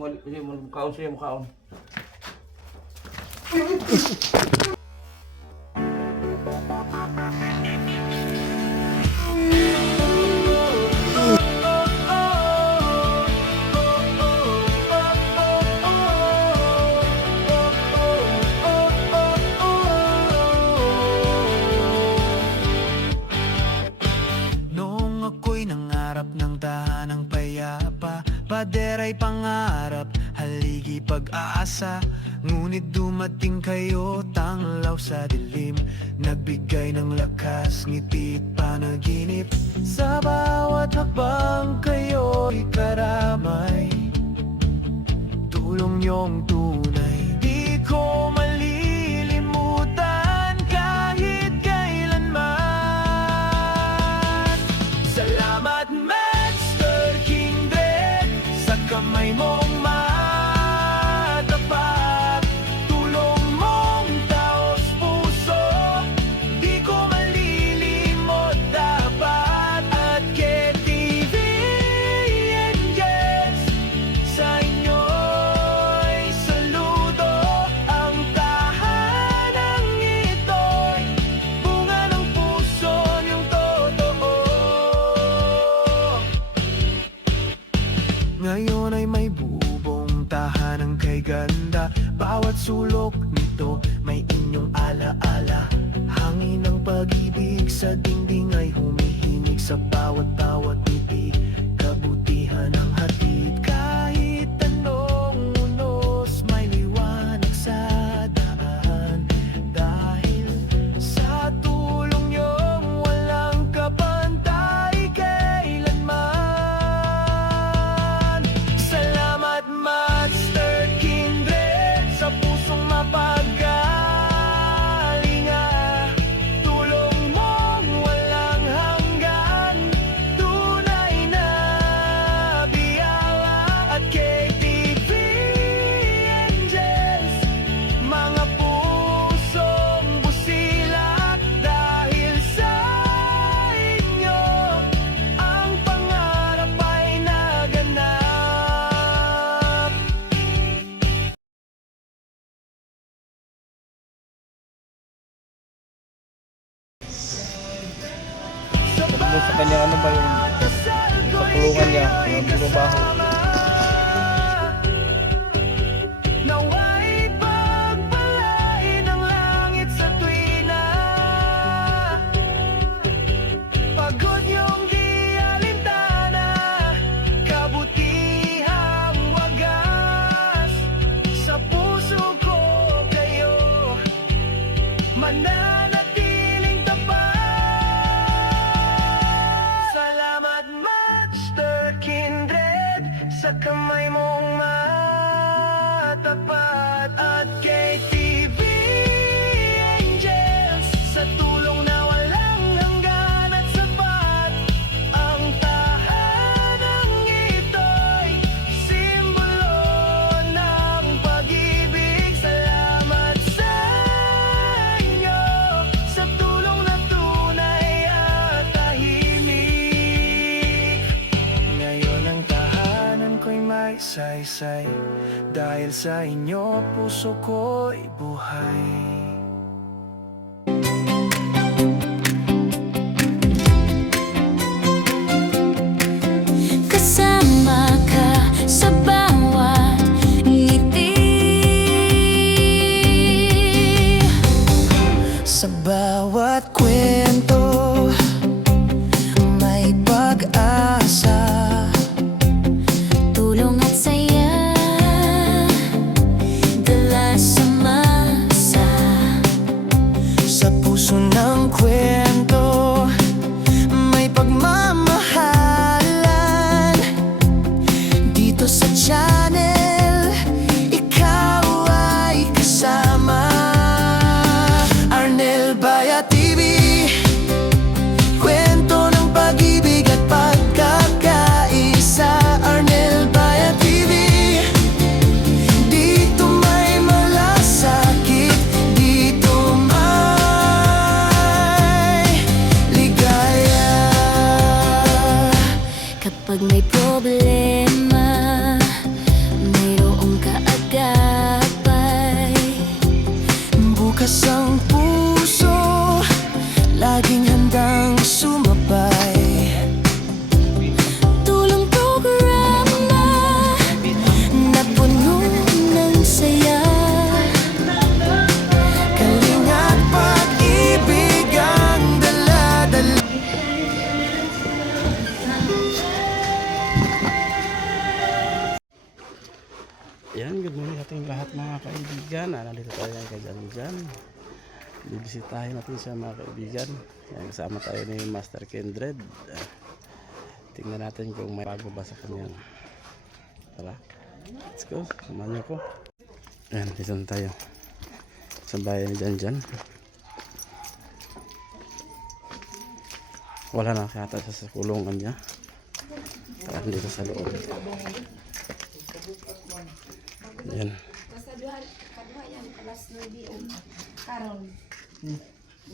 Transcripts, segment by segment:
Mukhaon siya, mukhaon. Noong ako'y nangarap ng tahanang payapa, pader ay pangarap, haligi pag-asa. Ngunit dumating kayo, tanglaw sa dilim, nagbigay ng lakas, ngiti at panaginip. Sa bawat hakbang kayo'y karamay, tulong niyong tunay, di ko malilimutan kahit kailanman. Salamat Master Kindred, sa kamay mong matapat, tulong mong taos puso, di ko malilimot dapat. At KTV Angels, sa inyo'y saludo. Ang tahanang ito'y bunga ng puso niyong totoo. Ngayon ay may bubong tahanang kay ganda, bawat sulok nito may inyong alaala. Hangin ng pag-ibig sa dingding ay humihinig sa bawat ngiti, kabutihan ang hatid. Kahit anong unos may liwanag sa daan, dahil sa tulong niyong walang kapantay kailanman. Salamat Master Kindred, sa pusong mapagkalinga, tulong mong walang hanggan, tunay na biyaya. At KTV Angels, mga pusong busilak, dahil sa inyo ang pangarap ay naganap. Tapos sa kanya, ano ba yung sa kulungan niya, yung bumubaho. Nawa'y pagpalain ng langit sa tuwina, pagod niyong di alintana, kabutihang wagas. Sa puso ko kayo mananatiling tapat. Salamat Master Kindred, sa kamay mong matapat. At KTV Angels, sa tulong na walang hanggan at sapat. Ang tahanang ito'y simbolo ng pag-ibig. Salamat sa inyo, sa tulong na tunay at tahimik. Ngayon ang tahanan ko'y may saysay, dahil sa inyo puso ko'y buhay. Kasama ka sa bawat ngiti, Sa bawat kwento may pag-asa, tulong at saya, dala sa masa. sa puso ng kwento may pagmamahalan. Dito sa channel, ikaw ay kasama. Arnel Baya TV, kwento ng pag-ibig at pagkakaisa. Arnel Baya TV, dito may malasakit, dito may ligaya. Kapag may problema, Yan, good morning ating lahat mga kaibigan. Nandito tayo kay Jan. Bibisitahin natin siya mga kaibigan. Yan, kasama tayo ni Master Kindred. Tingnan natin kung may bago ba sa kanyang. Tara, let's go. Samahan niyo ko. Yan, dito na tayo. Sa bayan ni Jan. Wala na kata sa kulungan niya. Tara, dito sa loob. Yan.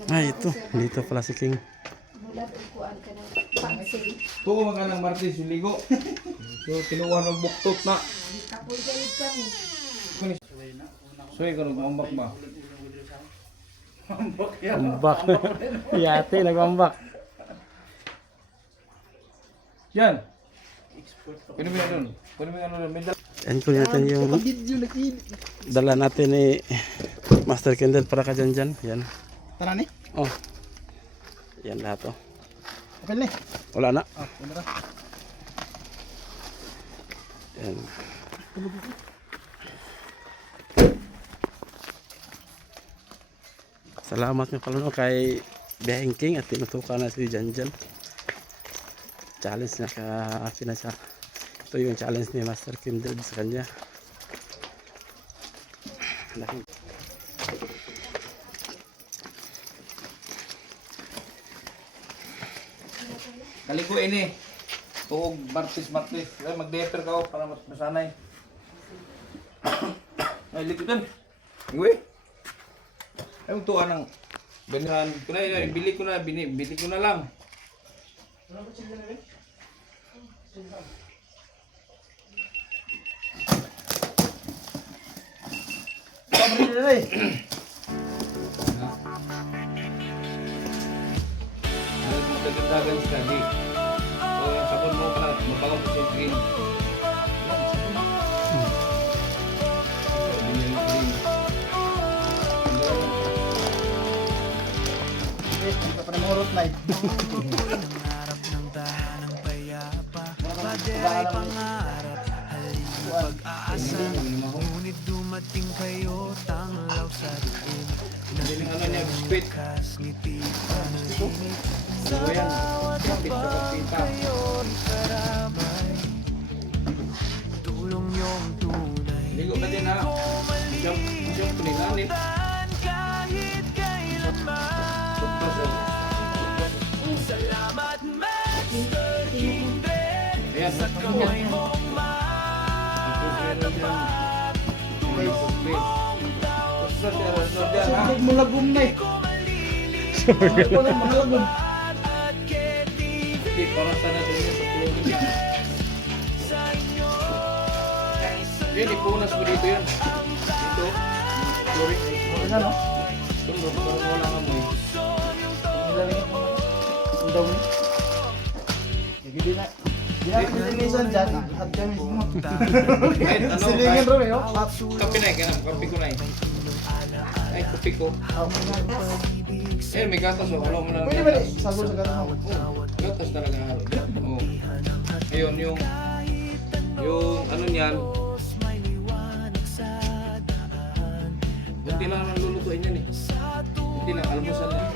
Ay, ito. Dito pala si King. Tuko mga ng Martes yung ligo. So, kinuha ng buktot na. Suy ka nung ambak ba? Ambak. Yate, nag-ambak. Yan! Pwede mo yan doon. Pwede mo yan doon. May Yan, kunin natin yung dala natin ni Master Kindle para ka dyan. Yan. Tara ni. Oh. Yan lahat oh. Apel ni. Wala na. Ah, wala. Yan. Salamat nga pala no kay Biyahing King at tinutukan na si Jan. Challenge na ka pinasa. Ito yung challenge ni Master Kindle sa kanya. Laking Kaligo ini. Tuog Martes. Ay, mag-diaper ka o para mas masanay. Ay, likutan. Uy. Ay, tuwa ng banahan. Bili ko na lang. Pabri na rin. Ay, magdagandagan siya. Di. O, yung sabon mo pala. Mabangon ko sa green. Hindi ka pa na murot na. Nangarap ng tahanang payapa, paderay pangarap, halino pag-aasa. Ngunit dumating kayo, tanglaw sa diin. Diling ano niya, spit. Kas ngiti panaginip, sa Ano yan? bawat Kapit sa habang kapita. kayo'y karamay. Tulong yung tunay, Ligo ka din ha. Jump ko nilanit. tan kahit kailanman. Salamat Master Kindred, Ayan. sa kamay mong matapat. Tulong mong Hindi mo lagom na eh. Ako na mga lagom. at KTV Hindi, parang sana doon yun sa tulogin niya. sa inyo. Yan, ipunas mo dito yan. Dito. Chloric. Ano no? Ito, parang wala ka mo eh. Ang daw ni. Hindi na. Hindi na pinilisan dyan. Lahat kami mo. Kahit ano, Silingin kahit rin eh. Oh. kape na eh, ganun, kape ko na eh. Ay, kape ko. Eh, may gatas oh, alam mo lang. Pwede ba ni? Sabon sa gano'n. Gatas talaga. Oo. Ayun, yung ano niyan, hindi lang ang lulutuin yan eh. Hindi lang, almusal yan.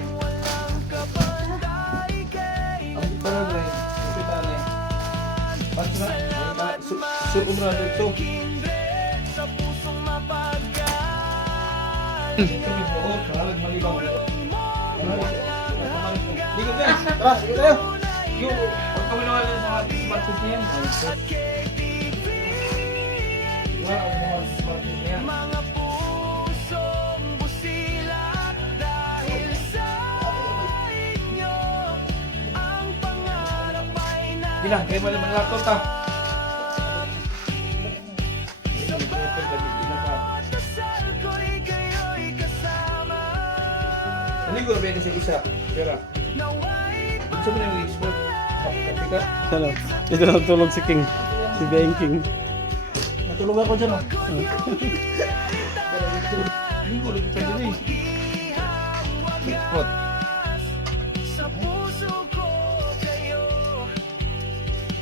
Ang parang na eh. Kupita na eh. Pati na. Suko mo na dito. Sa pusong mapagkaan. Ito may buo, karalag malibang. Ligo ka. Tara, sige tayo. Yung, huwag ka maniwala sa mga smart food niyan. Wala ako mga smart food niyan. Mga pusong busilak dahil sa inyo. Ang pangarap ay Gila, kaya mali manlatot ha. Dasal ko'y kayo'y kasama. Naligo na ba yan sa isa? Pera. Nawa'y Ano sabi na yung export? Kapi ka? Ano? Ito natulog si King. Si Biyahing King. Natulog ako dyan oh. Ligo, ligo ka dyan eh. Export. sa puso ko kayo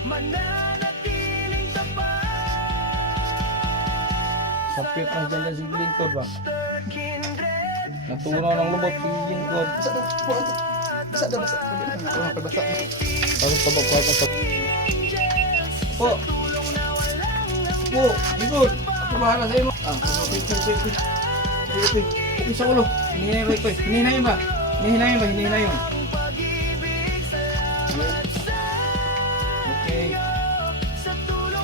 mananatiling tapat. Sapit na dyan si lingkod ba? Natunaw ng lubot si lingkod. Basa daw. Basa daw. Basa. Ako nga basa. Parang tabag-tabag sa... Po! Po! Lingkod! Ako bahala sa iyo. Ah, pwede sa ulo. Hinihinayin ba ito? Hinihinayin ba? Hinihinayin ba? Hinihinayin. Okay.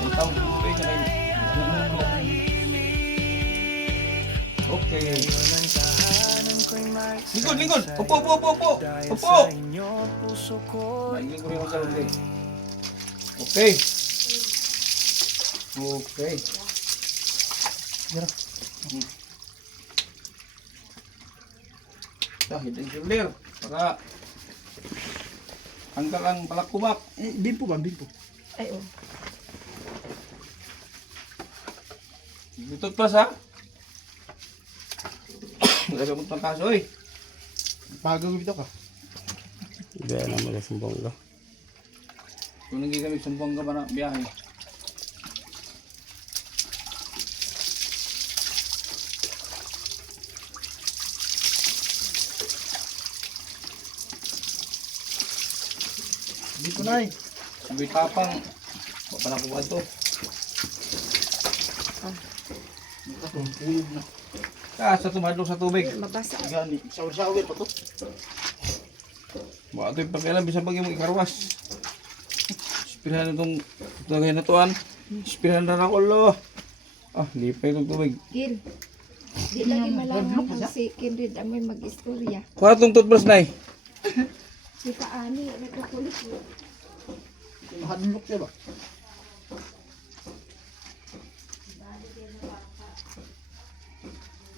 Ang tawag ko ba yun? Okay. Lingkod, lingkod! Upo, upo, upo, upo! Upo! Nailing ko rin ako sa loob eh. Okay. Okay. Yan. Hindi clear. Para hanggang ang balakubak. Bimpo ba? Bimpo. Ay, oh. Dito pa sa. Nagagamot ng kaso eh. Pagaw dito ka. Gaya na magasumbong ka. Kung naging kami sumbong ka ba na biyahe. Dito na eh. Sabi tapang. Huwag pa nakuha ito. Uyog na. Sa tumadlong sa tubig. Mabasa. Gani. Shower pa to. Baka ito yung pakialam. Bisa pag yung ikarwas. Ispirahan na itong tagay na tuan. Ispirahan na ako lo. Ah, lipay itong tubig. Gil. Di lagi malangan ang si Kindred amoy mag-istorya. Kuha itong toothbrush na eh. Si Paani, nagkakulit mo. Mahadlok siya ba?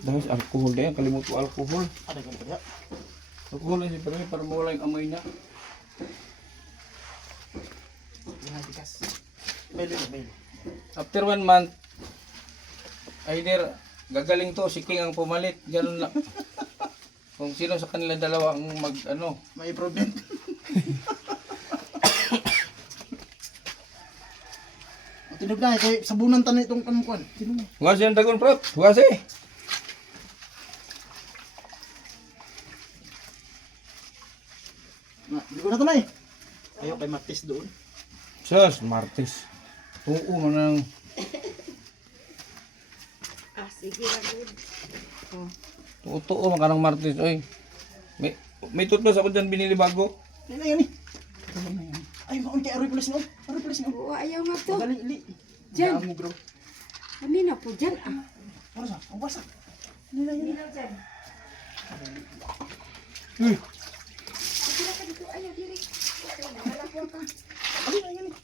Dahil sa alcohol na yan. Kalimut ko alcohol. Ada ka kaya? Alcohol na siyempre para mawala yung amoy niya. Ginatikas. Melo na, melo. After 1 month, either gagaling to, si King ang pumalit. Ganun lang. Kung sino sa kanila dalawa ang mag-ano. May problem. Tinog na, kay sabunan tanay itong kanukuan. Tinog na. Huwag siyang dagon, prot. Huwag siya. Hindi ko na tanay. Ayaw kay Martis doon. Sus, Martis. Oo, manang. Ah, sige lang good. Totoo man ka ng Martis. Oy. May tutlos ako dyan binili bago. Yan na yan eh. Ay, maon kay Aroy Pulis noon. Aroy Pulis noon. Oo, ayaw nga to. Dali, li. Diyan. Damo, bro. Kami na po dyan ah. Ano sa? Ang basa. Hindi na yan. dyan. Uy. Sige lang ka dito, ayaw diri. Malapor ka. Ano na yan eh.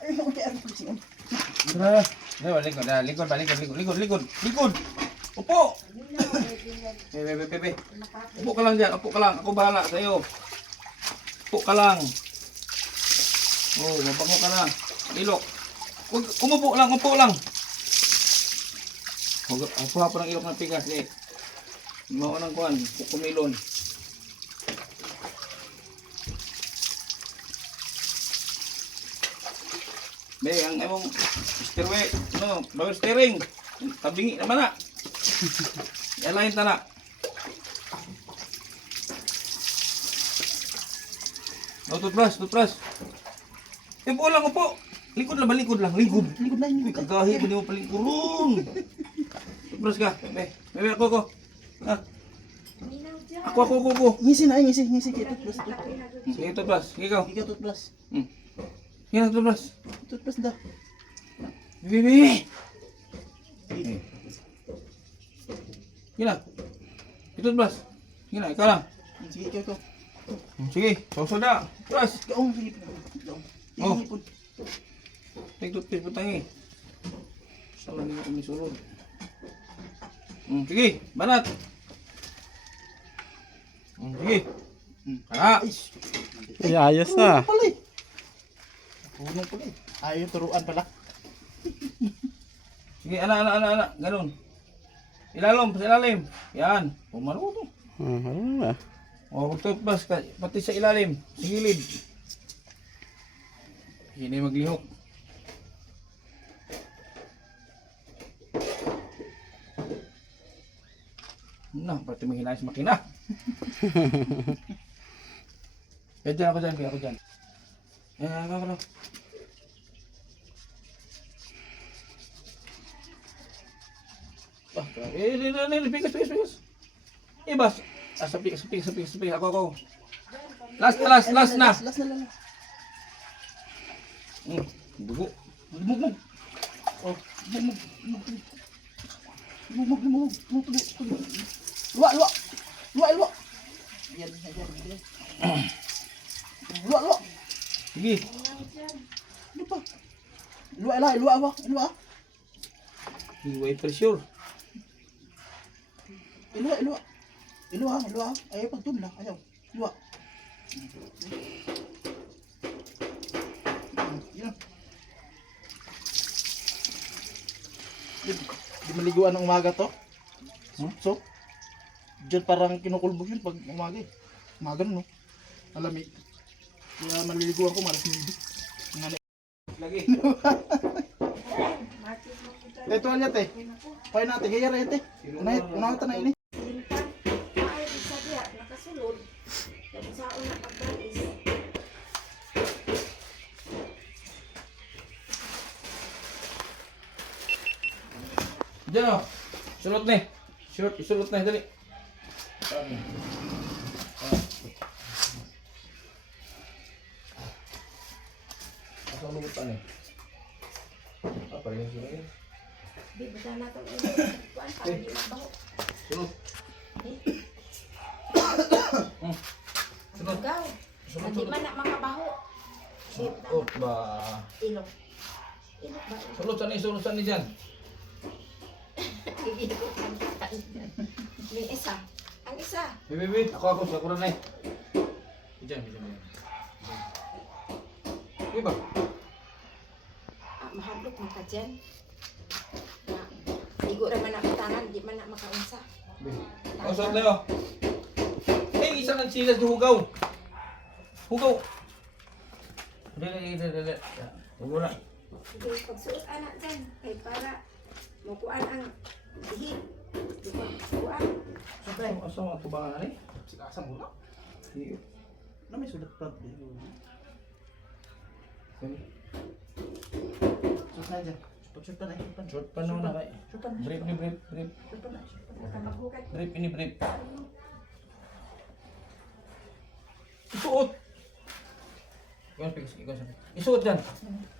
Ay, maon kay Aroy Pulis noon. Tara. Likod. Likod. Upo. Bebe. Upo ka lang dyan. Upo ka lang. Ako bahala sa'yo. Upo ka lang. Oh, mabango ka na. Ilok. Huwag, umupo lang. Upo lang. Huwag, upo pa ng ilok ng pigas. Eh. Mawa ng kuhan. Kumilon. Be, ang emong stairway, no, bawal steering. Tabingi naman na. Yalahin ta na. Oh, toothbrush. Upo lang, upo. Likod lang. Likod na yun. Uy, kagahi ba mo palingkurong? Toothbrush ka. Be, ako. Ha? Ako. Ngisi na, ngisi. Kaya toothbrush. Sige, toothbrush. Sige, ikaw. Ikaw toothbrush. Yan, toothbrush. Toothbrush da. Bibi! Gila. Toothbrush. Gila, ikaw lang. Sige, ikaw. Sige, sosoda. Brush. Ikaw, sige. Oh. Take toothpaste po tangi. Salah nila kami sulod. Sige, banat. Sige. Ah. Ay, ayos na. Pala eh. Punong pala eh. Ayaw turuan pala. Sige, anak. Ganun. Ilalom, sa ilalim. Yan. Pumaro to. Ano na? O, toothbrush ka. Pati sa ilalim. Sa gilid. Hindi maglihok. Na, pati mahina sa makina. Kaya dyan ako dyan, kaya ako dyan. Ako. Bigas. Ibas. Sapi. Ako. Last na. Last na lang. Dugo. Lumog. Oh, lumog. Luwa. Yan. Luwa. Sige. Ano pa? Luwa. Hiway pressure. Luwa. Ayaw pagtun lang. Ayaw. Luwa. Yan. Di maliguan ng umaga to? So, diyan parang kinukulbog yun pag umaga eh. Umaga no? Malamig. Kaya maliliguan ko malas hindi. Lagi. Ito niya te. Pay natin gaya rin te. Unahin ta na ini. Ay, isa diya, nakasulod. Tapos sa una pagbalis. Diyan o. Sulot na eh. Isulot na. Dali. Asa ang lugutan eh. Apa yun sila yun? Di ba na ito? Kuan para di mabaho. Sulot. Gaw. Hindi man na makabaho. Sulot ba? Ilog. Ilog ba? Sulot saan ni dyan? Ilog. May isa. Ang isa. Wait. Ako. Sakura na eh. Diyan. Diba? Mahadlok man ka dyan. Na, igo raman na tanan, di man na makaunsa. Ang suot na yun. Eh, isa ng silas di hugaw. Dali. Hugaw na. Hindi, pagsuot anak dyan, kay para makuhaan ang ihip. Di ba? Kuhaan. Asa mga tubangan na eh? Sikasa mo na. Na may sulat prat. Sus na dyan. Shoot pa na. Short pa naman na kayo. Shoot pa na. Brief. Shoot pa na. Makamaghukat. Brief. Isuot. Isuot dyan.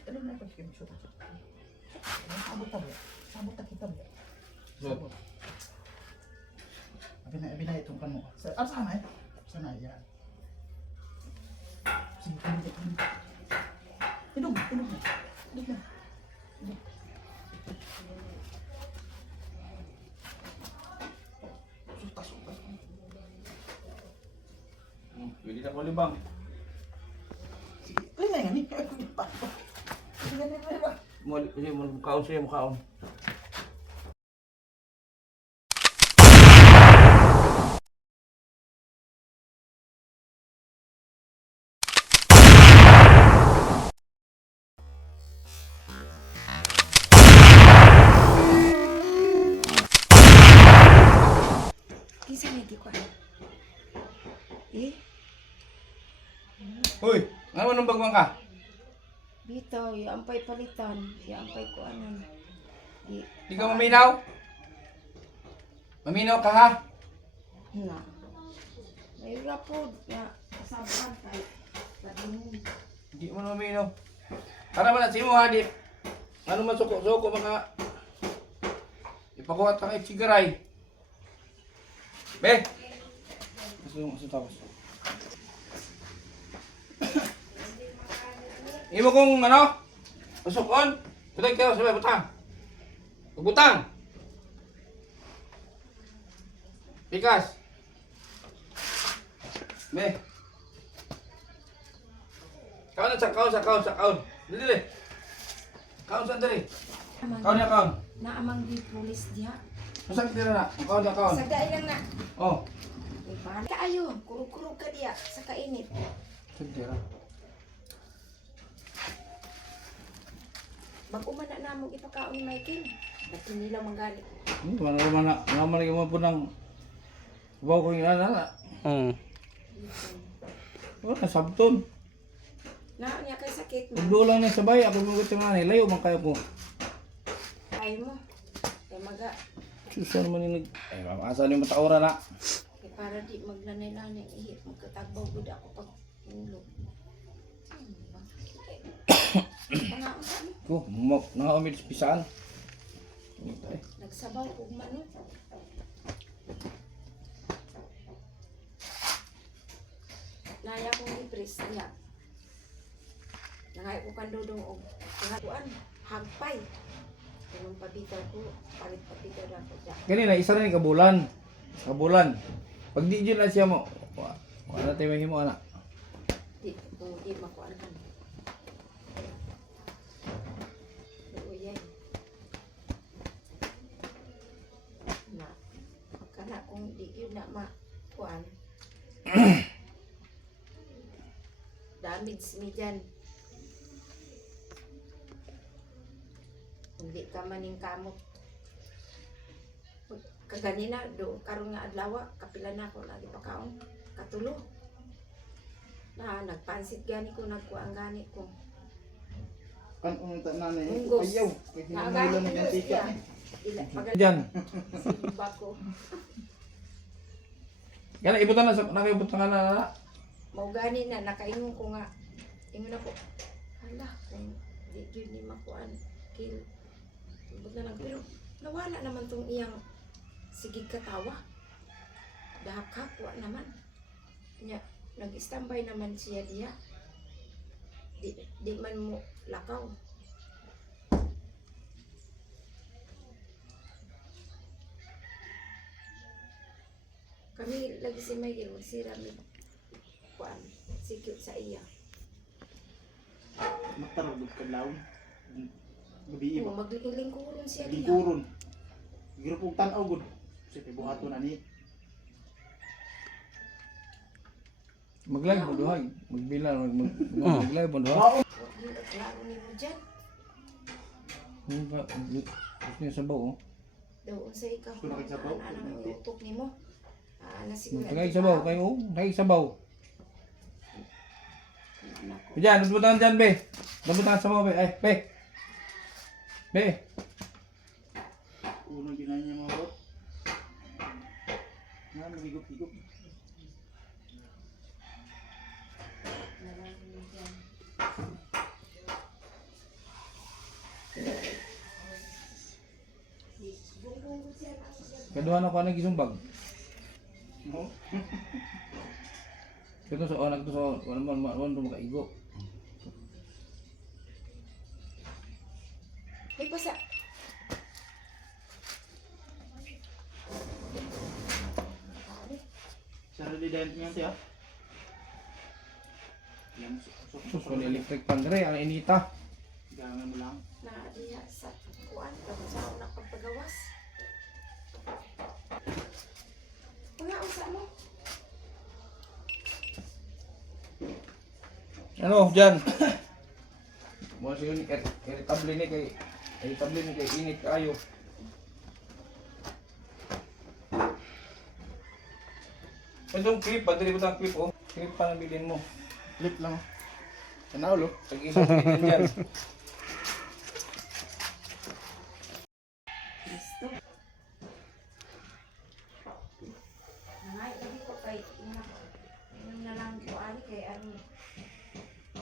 Ano na pag shoot? Sabot na kita mo. Isuot. Abinay itong kan mo. Sana yan. Sige, Idog na. Sutas. Pwede na ko libang. Sige, linay nga ni. Mukhaon siya. Kinsa may di ko alam. Hoy, ano nang bagwang ka? Bitaw, yampay palitan, yampay kuanan. Di ka maminaw? Maminaw ka ha? Na. May rapod na kasabahan kay Padungog. Di mo na maminaw. Para man si mo ha, di. Ano man suko mga ipakuha ta kay sigaray. Be. Masuk tapos. Imo kong ano? Pasukon. Tutay kayo sabay butang. Butang. Bigas. Be. Kaon. Dili. Kaon sa diri. Kaon. Naamang di pulis diha. Masang tira na. Kaon. Sagday lang na. Oh. May bala kaayo, kurug-kurug ka diya sa kainit. Tira. Mag-uma na namong ipakaon ni Michael. Ba't nila manggalit? Naman lagi mo po ng Sabaw ko yung nana. Wala, sabton. Na niya kay sakit mo. Pagduo lang niya sabay, ako mga ito nga layo man kayo ko. Ay mo. Kay maga. Susan naman yung nag... Ay, asa niyo mataora na. Kay para di maglanay-lanay ihip magkatagbaw gud ako pag ulo. Panaon sa mo. Ko, nakaumid sa pisaan. Nagsabaw og manok. Naya kong ipres niya. Nangay ko kandudong og kuan hagpay. Kung pabitaw ko, palit pabitaw na ko dyan. Kanina, isa rin kabulan. Kabulan. Pag di dyan na siya mo, wala tayo mahimo anak. Di, kung di makuan ka. Uyay. Na, kana kung di yun na makuan. Damage mi dyan. Hindi ka maning kamot. Kaganina, do karon nga adlaw, kapila na ako lagi pa kaon. Katulo. Na nagpansit gani ko nagkuang gani ko. Kan unta na ni Munggos. ayaw. Kay hinamay lang ng antika. Ila pagal Dyan. simba ko. Yan, ibutan na, nakaibutan ka na. Mao gani na nakaingon ko nga. Ingon ako. Hala, kung di gyud ni makuan kill. Ibot na lang pero nawala naman tong iyang sigig katawa. Dahakak wa naman. Nya nag-standby naman siya diya. Di man mo lakaw. Kami lagi si Michael magsira mi kuan sikyo sa iya. Matarog ka lawon. Gabi Kung maglingkuron siya diya. lingkuron. Giro pug tan-aw gud. Sa buhaton ani. Mag-live mo duhay. Magbilang, mag-live mo duhay. Laro ni mo dyan. Gusto niya sabaw, oh. Daw unsay ka Gusto na kay sabaw? ang utok nimo. Na siguro. Tagay sabaw, kayo, oh. Tagay sabaw. Diyan, nabutan dyan, be. Nabutan sa sabaw, be. Ay, be. Be. Unang ginanya niya mga bot. Na magigop-igop. Kaduhan ako ng gisumbag. No? Ito sa anak to sa wala mo makaigo. Ay basa. Sa redident niya siya. Yang Sus, wala electric pan dre, ang inita. gangan mo lang. Na diya sa kuan pag sa una pagpagawas. Mga usa mo. Ano, dyan? Mo siya ni irritable ni kay init kayo. Itong clip, padali mo itong clip, oh. Clip pa na bilhin mo. Flip lang. Kanaulo. Tag-isang bilhin dyan. Listo. Nangay lagi ko kay inom na lang ko ani kay ano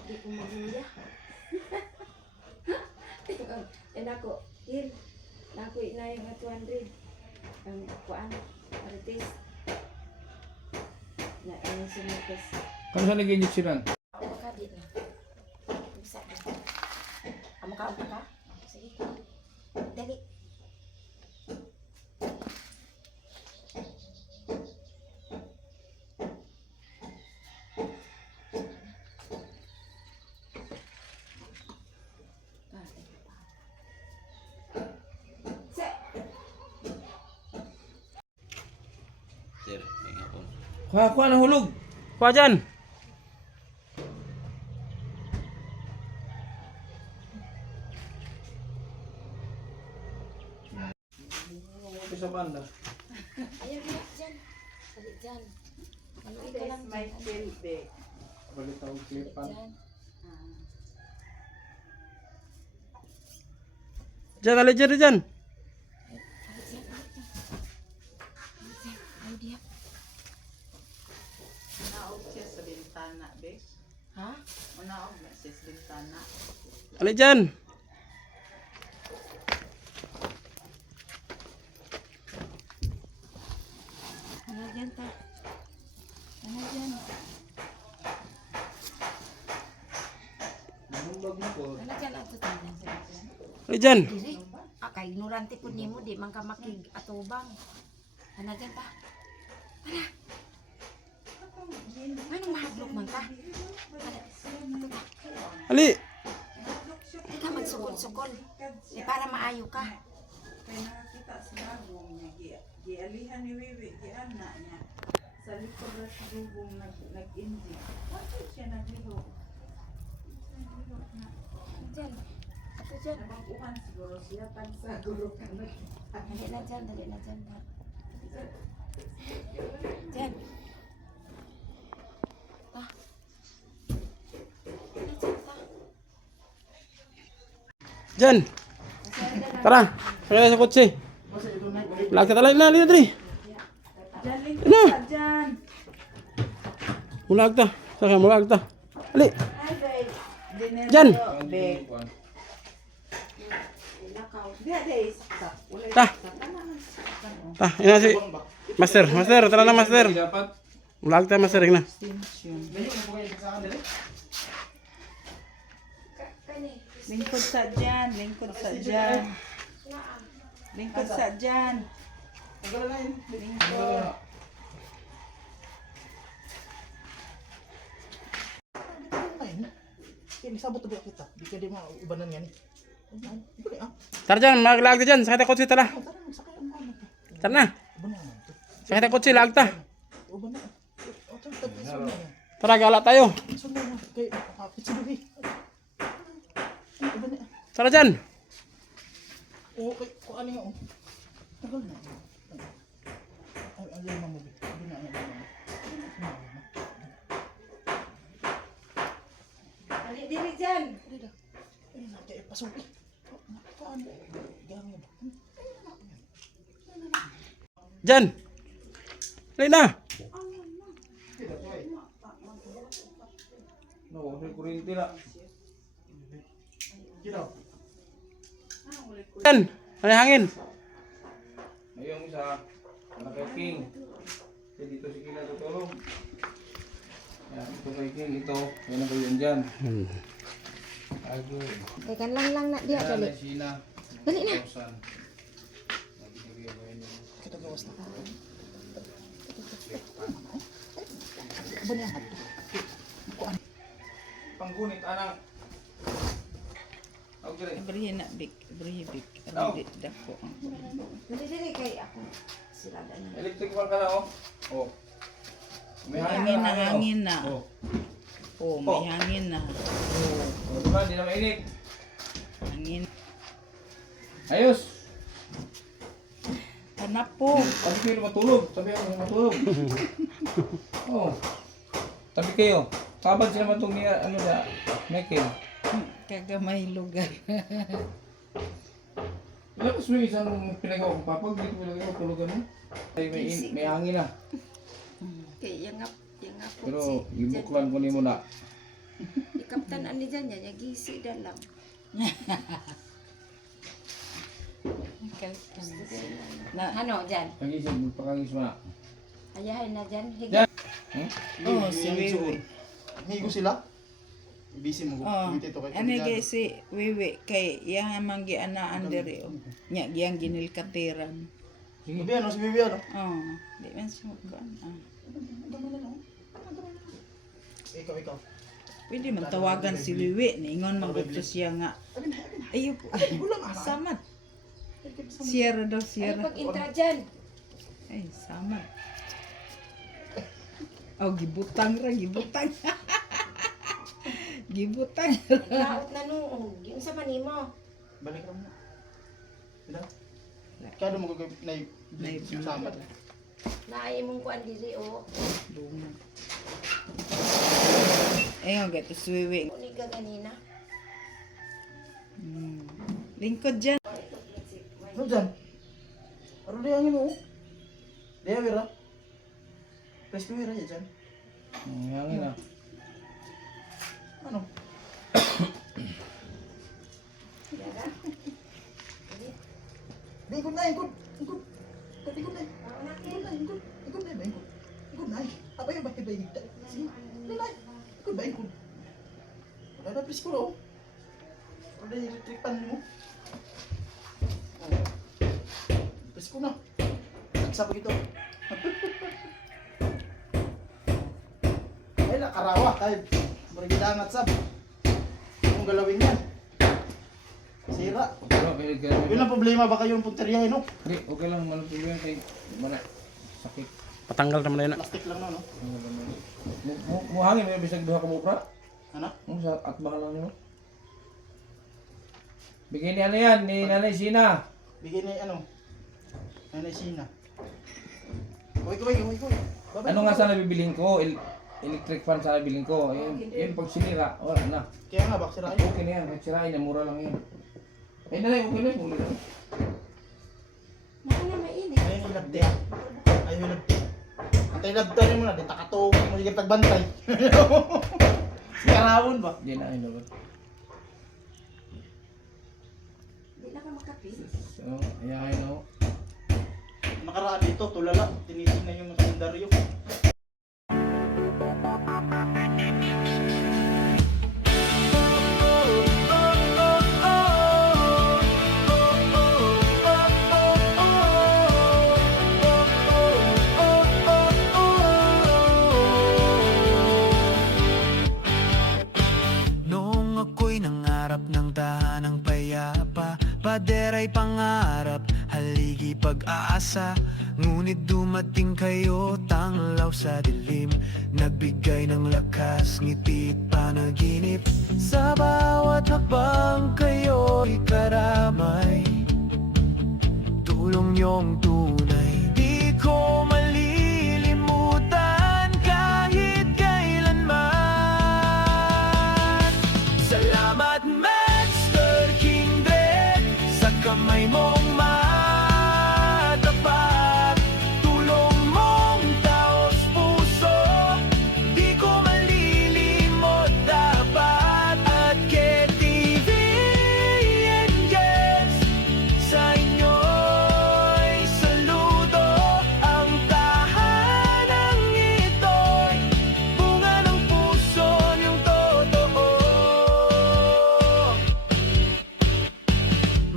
di ko magluya. Nako, il nako na yung 200 ang kuan artist na ang sumukos. Kano sa nag-inject silan? Ako ka di na. Bisa ka. Amo ka ka? Sige. Dali. Kuha na hulog. Kuha dyan. Sa banda. Ayaw na dyan. Dali dyan. Maluin ka lang dyan. Balik ako klipan. Dyan. Diyan, ali dyan, dyan. Ay, diya. Ha? Ali dyan. Ano dyan ta? Ano dyan? Nanumbag mo po. Ano dyan ato tayo? Ali dyan. Diri. Kay ignorante po nimo di man ka makig atubang. Ano dyan ta? Ano? Anong mahablok man ta? Ali. Di ka magsukol-sukol. Di para maayo ka. Kaya nakakita sa bagong niya, gialihan ni Wiwi, giana niya. Sa likod na sa dugong nag-indi. Bakit siya nagliho? Dyan. Ato dyan. Nabaguhan siguro siya pag sa guro ka na. Dali na dyan. Dali na dyan. Dyan. Ta. Dali dyan ta. Dyan. Tara. Kaya sa kotse. Lagta talay na, ali na, dali. Diyan, lingkod Ano? ka dyan. Mulag ta. Saka mulag ta. Ali. Ay, babe. Dinero, Dyan. babe. Diya, day, saksak. Wala Ta. saksak. Ano? Ta, ina si Master. Master, tara na Master. Dapat. Mulag ta Master ina. Extension. Dali mo po kayo sa akin dali. Lingkod sa dyan, lingkod sa dyan. Lingkod sa dyan. Tagalan na yun. Lingkod. Ayun. Kaya may sabot na kita. Di ka di maubanan yan eh. Iba na ah. Tara dyan, maglag ta dyan. Sakit ta kotse tara. Tara, magsakay ang ano. Tara na. Iba na naman ito. Sakit ta kotse lag ta. Iba na. O, tara, sunod na yan. Tara gala tayo. Sunod na. Kaya, kapit si Bibi. Iba na. Tara dyan. Okay, kung ano yung tagal na. Ay, ang lima mo, Bibi. Iba na, ano. Ali diri dyan. Ay, kaya pasok eh. Paano? Gano'n ba? Dyan. Ali na. No, may kuryente na. Gino. Dyan. Ano yung hangin? Ngayong isa, anak kay King. Kasi dito si King natutulog. Yan, ito kay King, ito. Yan ang kayo dyan. Agad. Teka lang na diya Yan, dali. ay Sina. Dali na. 1,000. Nagigigil ko yun. Katagawas na. Iba na yan. Panggunit, anak. Ako dyan. Ibrihin na, big. Ibrihin, big. Oh. Ano, dako. Dali dali kay ako. Sila na. Electric fan ka na, oh. Oh. May Hangin na, oh. hangin na. Oh. Oh, may hangin na. Oh, diba? Hindi na mainit. Hangin. Ayos. Hanap po. Tabi kayo matulog. Tabi kayo matulog. Oh. Tabi kayo. Kabad sila matulog niya, ano da, Michael. Kagamay lugar. Tapos may isang pinagawa kong papag, dito ko lagi matulugan mo. Ay, may hangin na. Kay yang po. Pero ibuklan ko ni mo na. Ikaptan ani dyan yan. Yagisi da lang. Na, Ano dyan? Kagisig, magpakagis mo na. Ayahin na dyan. Dyan. oh, si Wiwi. Migo sila? Busy mo. Oh, Wait, ito kay ano Kuligan. kay si Wiwi kay yang manggi anaan diri oh. Nya giyang ginilkatiran. Bibi ano, si Bibi ano? Oh, di man siya magkuhan. Ah. Ikaw. Pwede man tawagan si Wiwi ningon magbuto siya nga. Ayo po. Samad. Sierra daw Ano Sierra. pag-intra dyan? Ay, samad. Oh, gibutang ra, gibutang. Gibutang. Laot na noong. Yung sa manimo. Balik ka muna. Bilang. Kaya mo gagawin na Nay- samad. Naay mong kuan diri o. Ayun, gato suwiwi. Kuni ka ganina. Lingkod dyan. Ano dyan? Ano di angin mo? Di ya, Wira? Press ko Wira dyan. Hangin na. Ano? Di, ikot na, ikot. Ikot. Ikot na. Ikot na, ikot. Ikot na, ikot. Ikot na. Apa yung bakit ba yung higda? Sige. Lalay. Ikot ba, ikot. Wala na, press ko lo. Wala na, electric pan mo. Oh. Press ko na. Nagsabog ito. Ay, nakarawa. Tayo. Murag idangat sab. Anong galawin yan? Sira. Okay lang. Yun ang problema, baka yung punteriya, no? Hindi, okay lang. Walang problema kay mana. Sakit. Patanggal naman na yun. Plastic lang no? Muhangin mo yung bisag duha ka mupra. Ano? Sa at baka lang nyo. Bigyan ni ano yan, ni Nanay Sina. Bigyan ni ano? Nanay Sina. Kuy. Babay. Ano nga sana bibiling ko? Electric fan sana bibiling ko. Yun pag sinira, wala na. Kaya nga, bak sirain. Okay na yan, kahit sirain na, mura lang yan. Eh nanay, okay na, mura lang. Maka na mainit. Ayun yung labte. Ayun yung labte. Antay labte rin mo na, di takatong mo sige tagbantay. Karawon ba? Hindi na, ayun na. Di na ka makapi. So, ayahin ako. Nakaraan dito, tulala. Tinitingnan yung kalendaryo. Noong ako'y nangarap ng tahanang payapa, padera'y pangarap, haligi pag-aasa. Ngunit dumating kayo, tanglaw sa dilim, nagbigay ng lakas, ngiti at panaginip. Sa bawat hakbang kayo'y karamay, tulong niyong tunay, di ko malilimutan kahit kailanman. Salamat Master Kindred, sa kamay mong matapat, tulong mong taos puso, di ko malilimot dapat. At KTV and yes, sa inyo'y saludo. Ang tahanang ito'y bunga ng puso niyong totoo.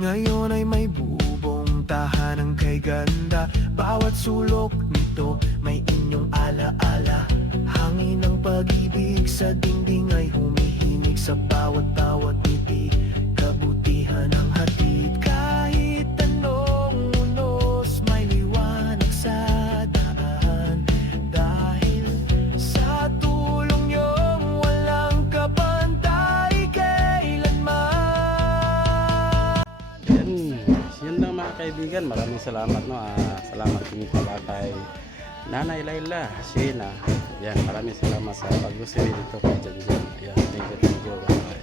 Ngayon ay may bubong tahanang kay ganda, bawat sulok nito may inyong alaala. Hangin ng pag-ibig sa dingding ay humihimig sa bawat ngiti, kabutihan ang hatid. Kahit anong unos may liwanag sa daan, dahil sa tulong niyong walang kapantay kailanman. Yun lang mga kaibigan, maraming salamat no. Salamat din pala kay Nanay Laila Sina. Yan, maraming salamat sa pag-usiri dito kay Janjan. Yan, thank you.